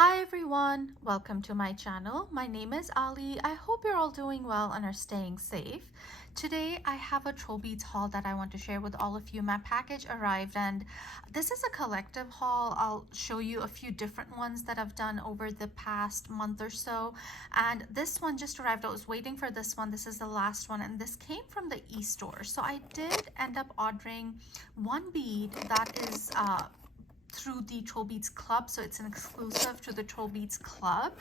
Hi everyone, welcome to my channel. My name is Ali. I hope you're all doing well and are staying safe. Today I have a TrollBeads haul that I want to share with all of you. My package arrived and this is a collective haul. I'll show you a few different ones that I've done over the past month or so. And this one just arrived. I was waiting for this one. This is the last one and this came from the e-store. So I did end up ordering one bead that is through the TrollBeads Club, so it's an exclusive to the TrollBeads Club.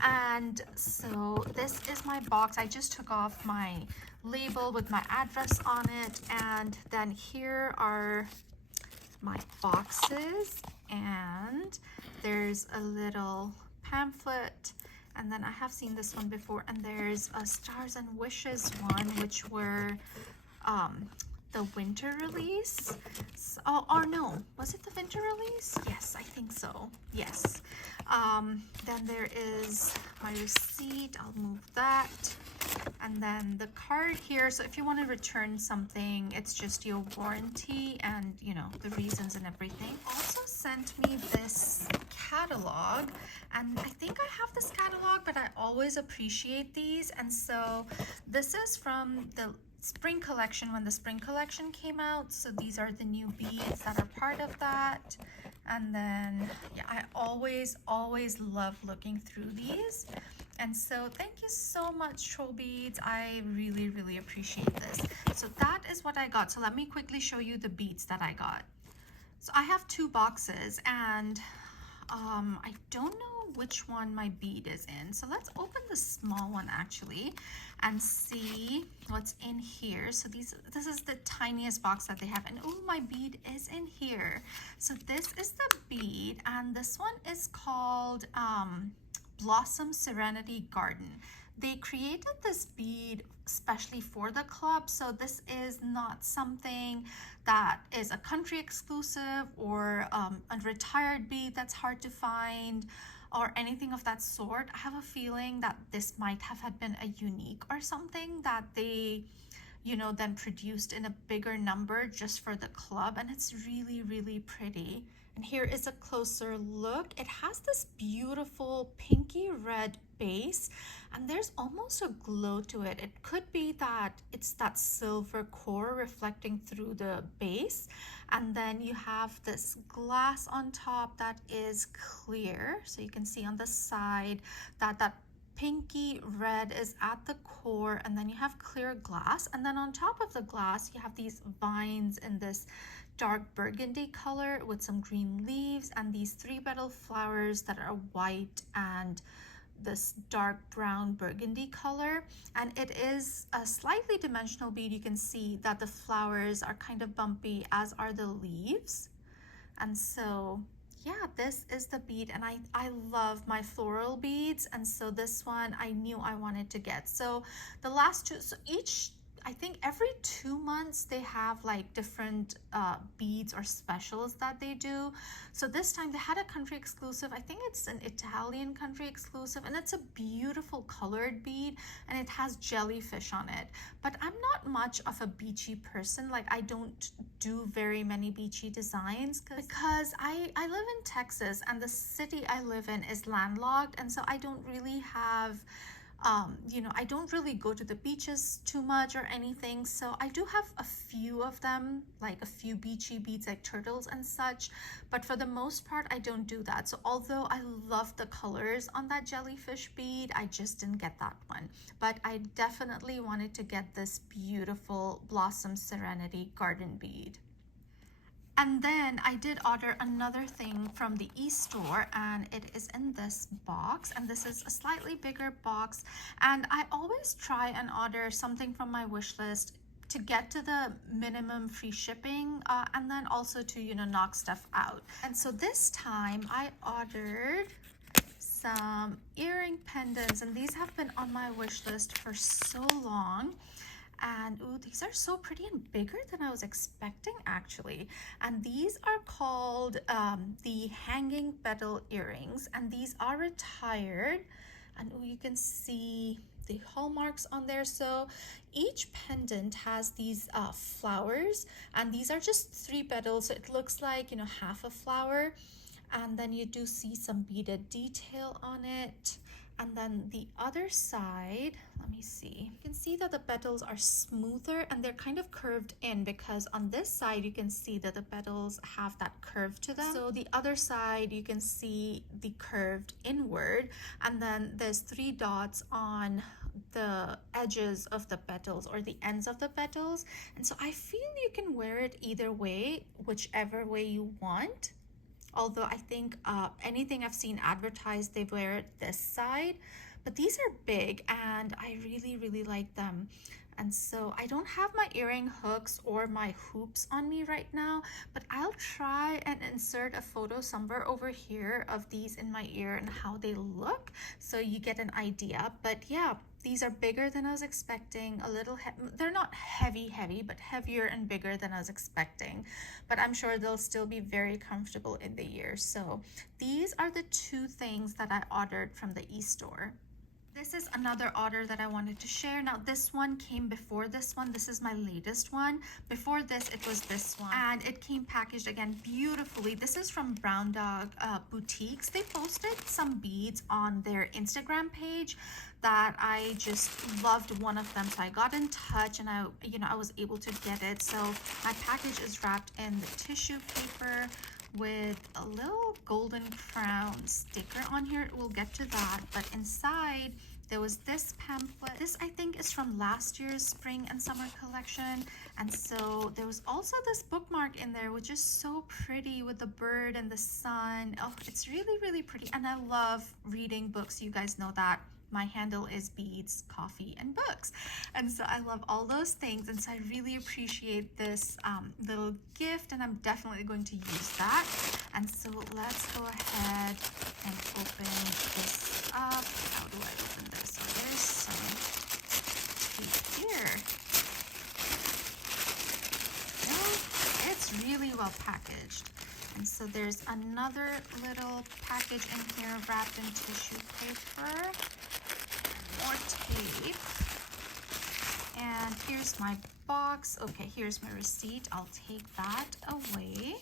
And so this is my box. I just took off my label with my address on it, and then here are my boxes, and there's a little pamphlet, and then I have seen this one before, and there's a Stars and Wishes one, which were the winter release. So, or no, was it the winter release? Yes, I think so. Yes. Then there is my receipt. I'll move that. And then the card here. So if you want to return something, it's just your warranty and, you know, the reasons and everything. Also sent me this catalog, and I think I have this catalog, but I always appreciate these. And so this is from the spring collection, when the spring collection came out. So these are the new beads that are part of that. And then yeah, I always love looking through these. And so thank you so much, TrollBeads. I really appreciate this. So that is what I got. So let me quickly show you the beads that I got. So I have two boxes, and I don't know which one my bead is in. So let's open the small one actually and see what's in here. So this is the tiniest box that they have, and oh, my bead is in here. So this is the bead, and this one is called Blossom Serenity Garden. They created this bead especially for the club, so this is not something that is a country exclusive or a retired bead that's hard to find or anything of that sort. I have a feeling that this might have had been a unique or something that they, you know, then produced in a bigger number just for the club, and it's really pretty. And here is a closer look. It has this beautiful pinky red base, and there's almost a glow to it. It could be that it's that silver core reflecting through the base, and then you have this glass on top that is clear, so you can see on the side that pinky red is at the core, and then you have clear glass, and then on top of the glass you have these vines in this dark burgundy color with some green leaves, and these three petal flowers that are white and this dark brown burgundy color. And it is a slightly dimensional bead. You can see that the flowers are kind of bumpy, as are the leaves. And so yeah, this is the bead, and I love my floral beads, and so this one I knew I wanted to get. So the last two, so each, I think every 2 months they have like different beads or specials that they do. So this time they had a country exclusive. I think it's an Italian country exclusive, and it's a beautiful colored bead, and it has jellyfish on it. But I'm not much of a beachy person. Like, I don't do very many beachy designs because I live in Texas, and the city I live in is landlocked, and so I don't really have you know, I don't really go to the beaches too much or anything. So I do have a few of them, like a few beachy beads like turtles and such, but for the most part I don't do that. So although I love the colors on that jellyfish bead, I just didn't get that one. But I definitely wanted to get this beautiful Blossom Serenity Garden bead. And then I did order another thing from the e-store, and it is in this box, and this is a slightly bigger box. And I always try and order something from my wish list to get to the minimum free shipping, and then also to, you know, knock stuff out. And so this time I ordered some earring pendants, and these have been on my wish list for so long. And ooh, these are so pretty and bigger than I was expecting actually. And these are called the hanging petal earrings, and these are retired, and ooh, you can see the hallmarks on there. So each pendant has these flowers, and these are just 3 petals, so it looks like, you know, half a flower. and then you do see some beaded detail on it. And then the other side, let me see, you can see that the petals are smoother and they're kind of curved in, because on this side you can see that the petals have that curve to them. So the other side you can see the curved inward, and then there's 3 dots on the edges of the petals, or the ends of the petals. And so I feel you can wear it either way, whichever way you want. Although I think anything I've seen advertised, they wear it this side. But these are big and I really, really like them. And so I don't have my earring hooks or my hoops on me right now, but I'll try and insert a photo somewhere over here of these in my ear and how they look, so you get an idea. But yeah, these are bigger than I was expecting. A little, they're not heavy, but heavier and bigger than I was expecting. But I'm sure they'll still be very comfortable in the ear. So these are the 2 things that I ordered from the e-store. This is another order that I wanted to share. Now this one came before this one. This is my latest one. Before this, it was this one. And it came packaged again beautifully. This is from Brown Dog Boutiques. They posted some beads on their Instagram page that I just loved one of them. So I got in touch and I was able to get it. So my package is wrapped in the tissue paper with a little golden crown sticker on here. We'll get to that. But inside there was this pamphlet. This I think is from last year's spring and summer collection. And so there was also this bookmark in there, which is so pretty with the bird and the sun. Oh, it's really, really pretty. And I love reading books. You guys know that. My handle is beads, coffee, and books. And so I love all those things. And so I really appreciate this little gift, and I'm definitely going to use that. And so let's go ahead and open this up. How do I open this? So there's some tape here. Oh, it's really well packaged. And so there's another little package in here wrapped in tissue paper. More tape. And here's my box. Okay, here's my receipt. I'll take that away.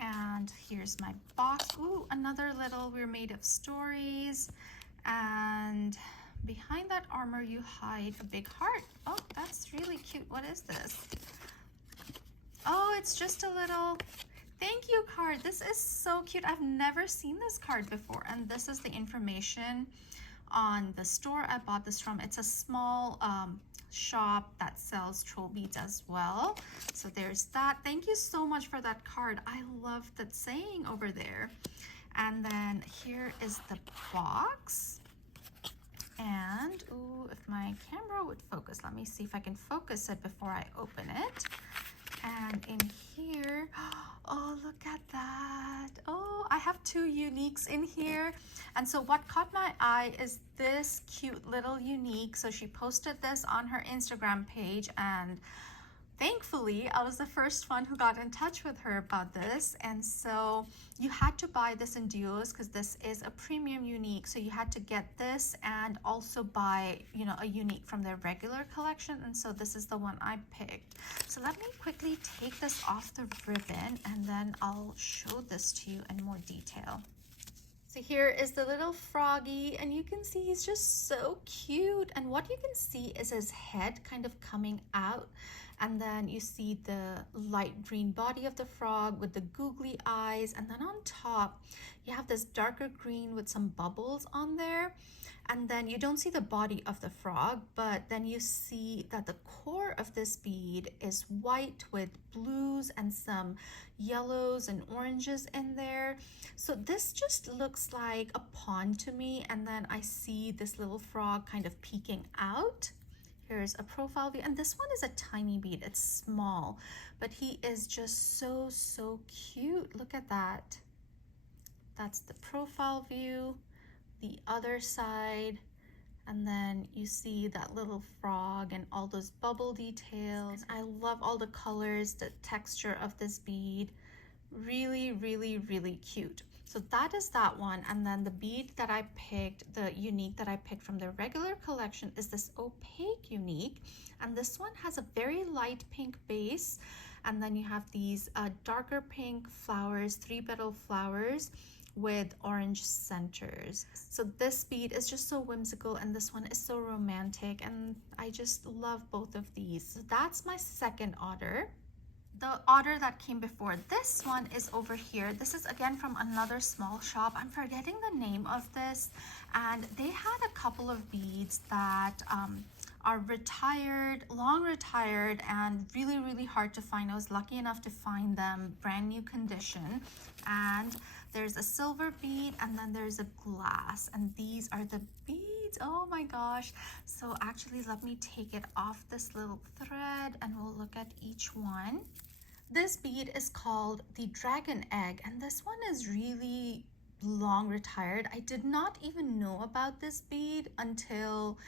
And here's my box. Ooh, another little We're Made of Stories. And behind that armor you hide a big heart. Oh, that's really cute. What is this? Oh, it's just a little thank you card. This is so cute. I've never seen this card before. And this is the information on the store I bought this from. It's a small shop that sells TrollBeads as well. So there's that. Thank you so much for that card. I love that saying over there. And then here is the box. And ooh, if my camera would focus, let me see if I can focus it before I open it. And in here, oh, look at that. Oh, I have 2 uniques in here. And so what caught my eye is this cute little unique. So she posted this on her Instagram page, and thankfully I was the first one who got in touch with her about this. And so you had to buy this in duos because this is a premium unique. So you had to get this and also buy, a unique from their regular collection. And so this is the one I picked. So let me quickly take this off the ribbon and then I'll show this to you in more detail. So here is the little froggy, and you can see he's just so cute. And what you can see is his head kind of coming out. And then you see the light green body of the frog with the googly eyes. And then on top, you have this darker green with some bubbles on there. And then you don't see the body of the frog, but then you see that the core of this bead is white with blues and some yellows and oranges in there. So this just looks like a pond to me. And then I see this little frog kind of peeking out. Here's a profile view, and this one is a tiny bead. It's small, but he is just so, so cute. Look at that. That's the profile view. The other side, and then you see that little frog and all those bubble details. I love all the colors, the texture of this bead. Really, really, really cute. So that is that one. And then the bead that I picked, the unique that I picked from the regular collection, is this opaque unique. And this one has a very light pink base. and then you have these darker pink flowers, 3-petal flowers with orange centers. So this bead is just so whimsical and this one is so romantic, and I just love both of these. So that's my second order. The order that came before this one is over here. This is again from another small shop. I'm forgetting the name of this, and they had a couple of beads that are retired, long retired, and really hard to find. I was lucky enough to find them brand new condition, and there's a silver bead and then there's a glass, and these are the beads. Oh my gosh. So actually let me take it off this little thread and we'll look at each one. This bead is called the dragon egg, and this one is really long retired. I did not even know about this bead until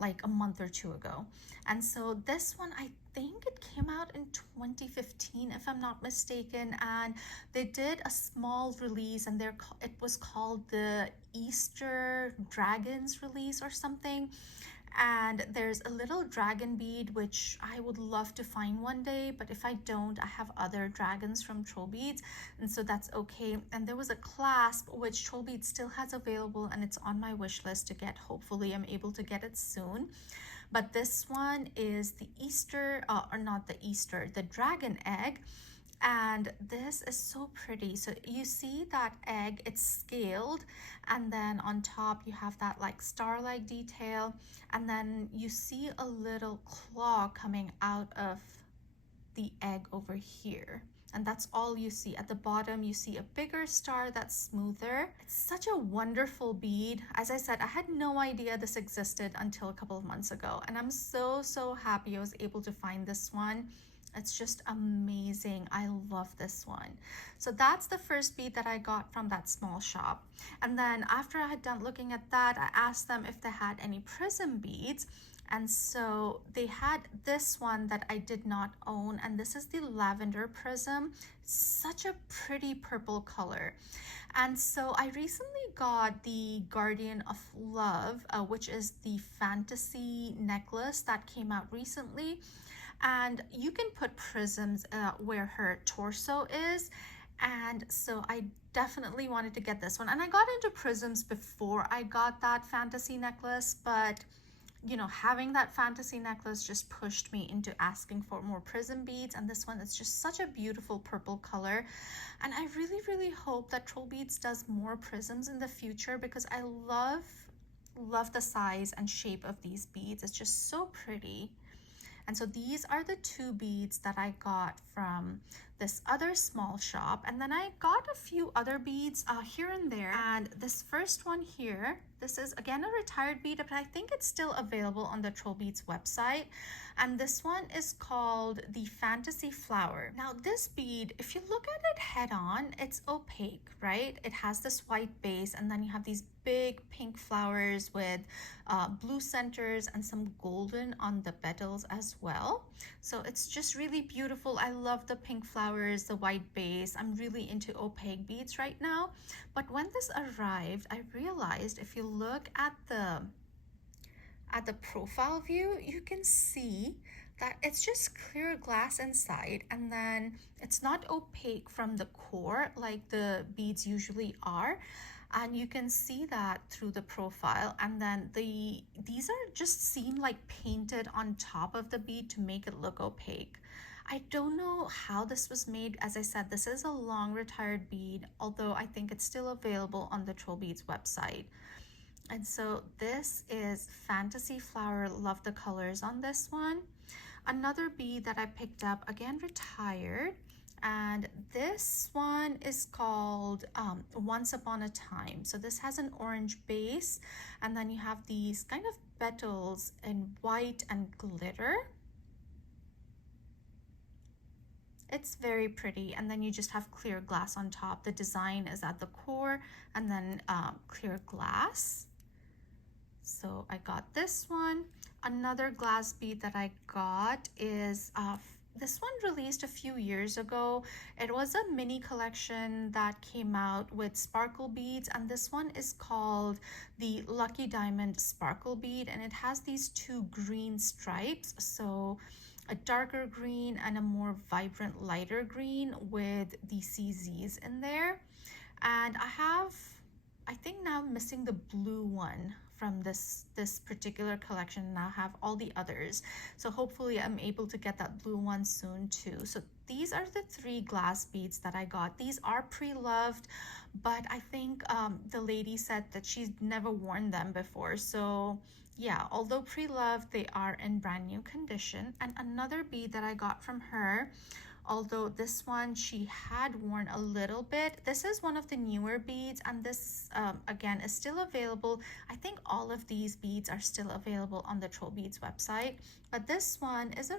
like a month or two ago. And so this one, I think it came out in 2015 if I'm not mistaken, and they did a small release, and it was called the Easter Dragons release or something. And there's a little dragon bead which I would love to find one day, but if I don't, I have other dragons from TrollBeads, and so that's okay. And there was a clasp which TrollBeads still has available, and it's on my wish list to get. Hopefully I'm able to get it soon. But this one is the Easter, or not the Easter, the dragon egg. And this is so pretty. So you see that egg, it's scaled, and then on top you have that like star-like detail, and then you see a little claw coming out of the egg over here, and that's all you see. At the bottom you see a bigger star that's smoother. It's such a wonderful bead. As I said, I had no idea this existed until a couple of months ago, and I'm so happy I was able to find this one. It's just amazing. I love this one. So that's the first bead that I got from that small shop. And then after I had done looking at that, I asked them if they had any prism beads. And so they had this one that I did not own, and this is the lavender prism. Such a pretty purple color. And so I recently got the Guardian of Love, which is the fantasy necklace that came out recently. And you can put prisms where her torso is, and so I definitely wanted to get this one. And I got into prisms before I got that fantasy necklace, but you know, having that fantasy necklace just pushed me into asking for more prism beads, and this one is just such a beautiful purple color. And I really hope that TrollBeads does more prisms in the future, because I love the size and shape of these beads. It's just so pretty. And so these are the two beads that I got from this other small shop. And then I got a few other beads here and there. And this first one here, this is again a retired bead, but I think it's still available on the TrollBeads website. And this one is called the Fantasy Flower. Now this bead, if you look at it head on, it's opaque, right? It has this white base, and then you have these big pink flowers with blue centers and some golden on the petals as well. So it's just really beautiful. I love the pink flowers, the white base. I'm really into opaque beads right now. But when this arrived, I realized if you look at the profile view, you can see that it's just clear glass inside, and then it's not opaque from the core like the beads usually are. And you can see that through the profile, and then these are just seem like painted on top of the bead to make it look opaque. I don't know how this was made. As I said, this is a long retired bead, although I think it's still available on the TrollBeads website. And so this is Fantasy Flower. Love the colors on this one. Another bead that I picked up, again retired, and this one is called Once Upon a Time. So this has an orange base, and then you have these kind of petals in white and glitter. It's very pretty, and then you just have clear glass on top. The design is at the core, and then clear glass. So I got this one. Another glass bead that I got is this one released a few years ago. It was a mini collection that came out with sparkle beads, and this one is called the Lucky Diamond Sparkle Bead, and it has these two green stripes. So a darker green and a more vibrant lighter green with the CZs in there. And I think now I'm missing the blue one from this particular collection, and I have all the others. So hopefully I'm able to get that blue one soon too. So these are the 3 glass beads that I got. These are pre-loved, but I think the lady said that she's never worn them before. So yeah, although pre-loved, they are in brand new condition. And another bead that I got from her, although this one she had worn a little bit. This is one of the newer beads, and this again is still available. I think all of these beads are still available on the TrollBeads website, but this one is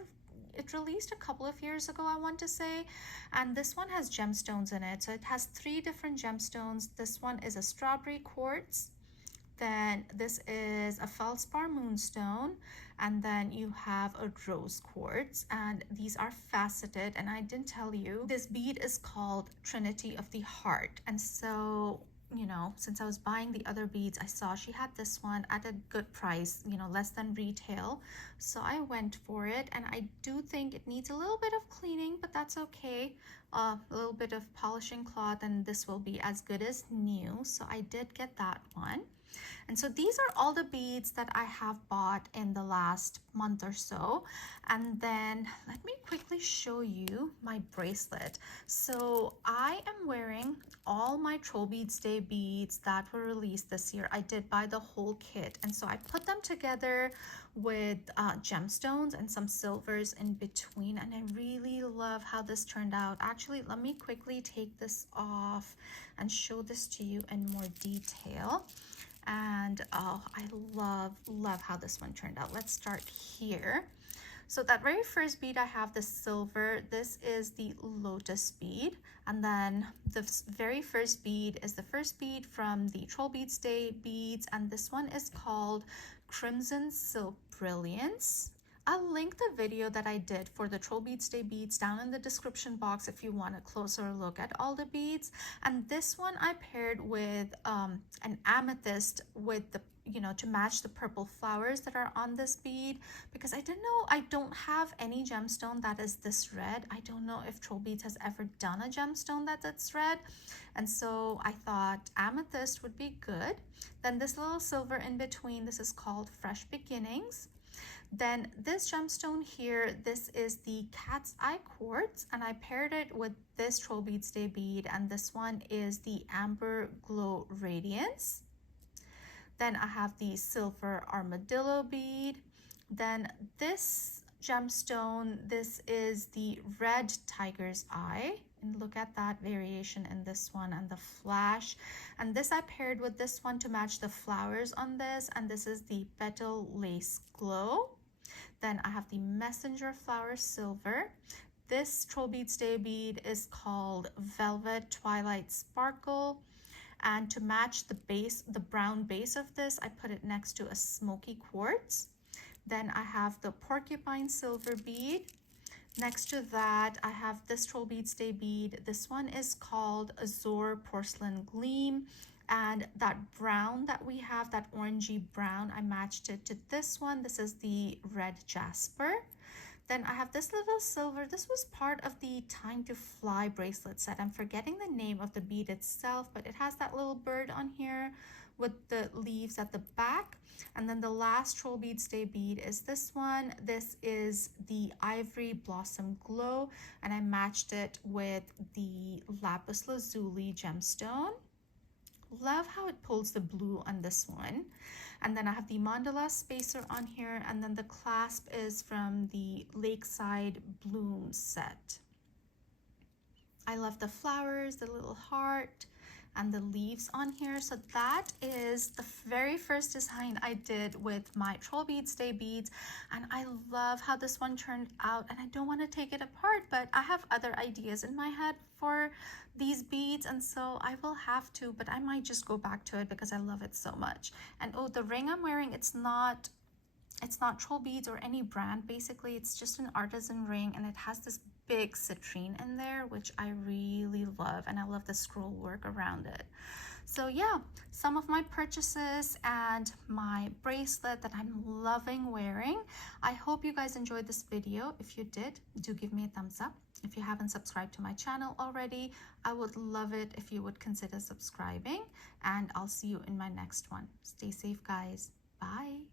it released a couple of years ago, I want to say, and this one has gemstones in it. So it has 3 different gemstones. This one is a strawberry quartz, then this is a feldspar moonstone, and then you have a rose quartz, and these are faceted. And I didn't tell you, this bead is called Trinity of the Heart. And so, you know, since I was buying the other beads, I saw she had this one at a good price, you know, less than retail, so I went for it. And I do think it needs a little bit of cleaning, but that's okay. A little bit of polishing cloth and this will be as good as new. So I did get that one. And so these are all the beads that I have bought in the last month or so. And then let me quickly show you my bracelet. So I am wearing all my TrollBeads Day beads that were released this year. I did buy the whole kit, and so I put them together with gemstones and some silvers in between, and I really love how this turned out. Actually, let me quickly take this off and show this to you in more detail. And oh, I love how this one turned out. Let's start here. So that very first bead I have, the silver, this is the lotus bead. And then the very first bead is the first bead from the TrollBeads Day beads, and this one is called Crimson Silk Brilliance. I'll link the video that I did for the TrollBeads Day beads down in the description box if you want a closer look at all the beads. And this one I paired with an amethyst with the, you know, to match the purple flowers that are on this bead, because I didn't know, I don't have any gemstone that is this red. I don't know if TrollBeads has ever done a gemstone that's red, and so I thought amethyst would be good. Then this little silver in between, this is called Fresh Beginnings. Then this gemstone here, this is the Cat's Eye Quartz, and I paired it with this TrollBeads Day bead, and this one is the Amber Glow Radiance. Then I have the Silver Armadillo bead. Then this gemstone, this is the Red Tiger's Eye. And look at that variation in this one and the flash. And this I paired with this one to match the flowers on this, and this is the Petal Lace Glow. Then I have the Messenger Flower Silver. This TrollBeads Day bead is called Velvet Twilight Sparkle. And to match the base, the brown base of this, I put it next to a smoky quartz. Then I have the Porcupine Silver bead. Next to that, I have this TrollBeads Day bead. This one is called Azure Porcelain Gleam. And that brown that we have, that orangey brown, I matched it to this one. This is the Red Jasper. Then I have this little silver. This was part of the Time to Fly bracelet set. I'm forgetting the name of the bead itself, but it has that little bird on here with the leaves at the back. And then the last TrollBeads Day bead is this one. This is the Ivory Blossom Glow, and I matched it with the Lapis Lazuli gemstone. Love how it pulls the blue on this one. And then I have the mandala spacer on here, and then the clasp is from the Lakeside Bloom set. I love the flowers, the little heart, and the leaves on here. So that is the very first design I did with my TrollBeads Day beads, and I love how this one turned out. And I don't want to take it apart, but I have other ideas in my head for these beads, and so I will have to, but I might just go back to it because I love it so much. And oh, the ring I'm wearing, it's not TrollBeads or any brand. Basically, it's just an artisan ring, and it has this big citrine in there, which I really love, and I love the scroll work around it. So yeah, some of my purchases and my bracelet that I'm loving wearing. I hope you guys enjoyed this video. If you did, do give me a thumbs up. If you haven't subscribed to my channel already, I would love it if you would consider subscribing, and I'll see you in my next one. Stay safe, guys. Bye.